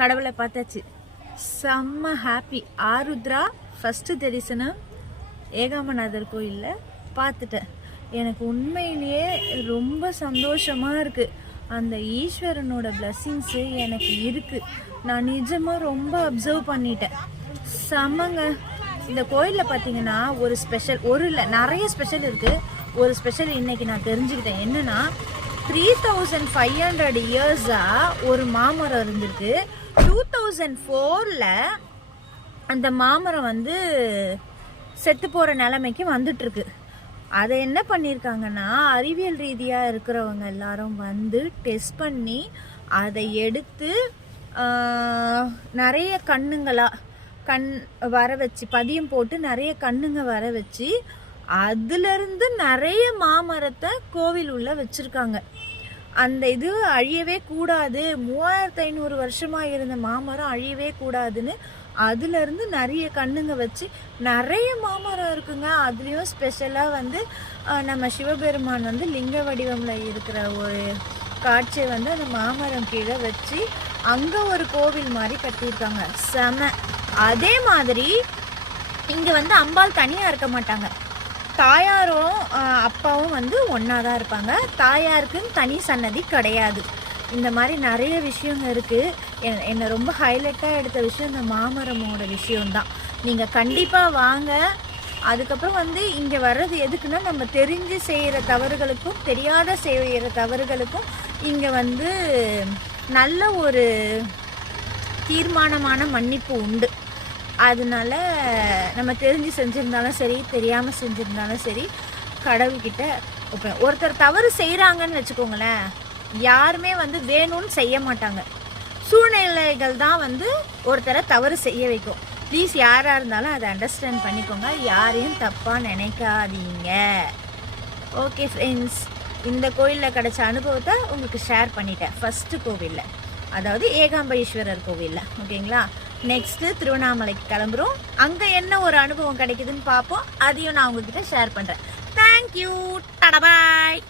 கடவுளை பார்த்தாச்சு, செம்ம ஹாப்பி. ஆருத்ரா ஃபஸ்ட்டு தரிசனம் ஏகாம்பரநாதர் கோயிலில் பார்த்துட்டேன். எனக்கு உண்மையிலேயே ரொம்ப சந்தோஷமாக இருக்குது. அந்த ஈஸ்வரனோட பிளஸ்ஸிங்ஸு எனக்கு இருக்குது. நான் நிஜமாக ரொம்ப அப்சர்வ் பண்ணிட்டேன். செம்மங்க. இந்த கோயிலில் பார்த்தீங்கன்னா ஒரு ஸ்பெஷல், ஒரு இல்லை நிறைய ஸ்பெஷல் இருக்குது. ஒரு ஸ்பெஷல் இன்றைக்கி நான் தெரிஞ்சுக்கிட்டேன். என்னென்னா 3500 இயர்ஸாக ஒரு மாமரம் இருந்திருக்கு. 2004 அந்த மாமரம் வந்து செத்து போகிற நிலைமைக்கு வந்துட்டுருக்கு. அதை என்ன பண்ணியிருக்காங்கன்னா, அறிவியல் ரீதியாக இருக்கிறவங்க எல்லாரும் வந்து டெஸ்ட் பண்ணி அதை எடுத்து நிறைய கண் வர வச்சு, பதியம் போட்டு நிறைய கண்ணுங்க வர வச்சு அதுலேருந்து நிறைய மாமரத்தை கோவில் உள்ள வச்சுருக்காங்க. அந்த இது அழியவே கூடாது, 3500 வருஷமாக இருந்த மாமரம் அழியவே கூடாதுன்னு அதுலேருந்து நிறைய கண்ணுங்க வச்சு நிறைய மாமரம் இருக்குங்க. அதுலேயும் ஸ்பெஷலாக வந்து நம்ம சிவபெருமான் வந்து லிங்க வடிவமில் இருக்கிற ஒரு காட்சியை வந்து அந்த மாமரம் கீழே வச்சு அங்கே ஒரு கோவில் மாதிரி கட்டியிருக்காங்க. செம. அதே மாதிரி இங்கே வந்து அம்பாள் தனியாக இருக்க மாட்டாங்க. தாயாரும் அப்பாவும் வந்து ஒன்றா தான் இருப்பாங்க. தாயாருக்குன்னு தனி சன்னதி கிடையாது. இந்த மாதிரி நிறைய விஷயங்க இருக்குது. என்னை ரொம்ப ஹைலைட்டாக எடுத்த விஷயம் இந்த மாமரமோட விஷயம்தான். நீங்கள் கண்டிப்பாக வாங்க. அதுக்கப்புறம் வந்து இங்கே வர்றது எதுக்குன்னா, நம்ம தெரிஞ்சு செய்கிற தவறுகளுக்கும் தெரியாத செய்கிற தவறுகளுக்கும் இங்கே வந்து நல்ல ஒரு தீர்மானமான மன்னிப்பு உண்டு. அதனால நம்ம தெரிஞ்சு செஞ்சுருந்தாலும் சரி, தெரியாமல் செஞ்சுருந்தாலும் சரி, கடவுள்கிட்ட ஒருத்தர் தவறு செய்கிறாங்கன்னு வச்சுக்கோங்களேன், யாருமே வந்து வேணும்னு செய்ய மாட்டாங்க. சூழ்நிலைகள் தான் வந்து ஒருத்தரை தவறு செய்ய வைக்கும். ப்ளீஸ் யாராக இருந்தாலும் அதை அண்டர்ஸ்டாண்ட் பண்ணிக்கோங்க. யாரையும் தப்பாக நினைக்காதீங்க. ஓகே ஃப்ரெண்ட்ஸ், இந்த கோயிலில் கிடைச்ச அனுபவத்தை உங்களுக்கு ஷேர் பண்ணிட்டேன். ஃபஸ்ட்டு கோவிலில், அதாவது ஏகாம்பரேஸ்வரர் கோவிலில். ஓகேங்களா? நெக்ஸ்ட்டு திருவண்ணாமலைக்கு கிளம்புறோம். அங்கே என்ன ஒரு அனுபவம் கிடைக்குதுன்னு பார்ப்போம். அதையும் நான் உங்ககிட்ட ஷேர் பண்ணுறேன். தேங்க்யூ. டடா பாய்.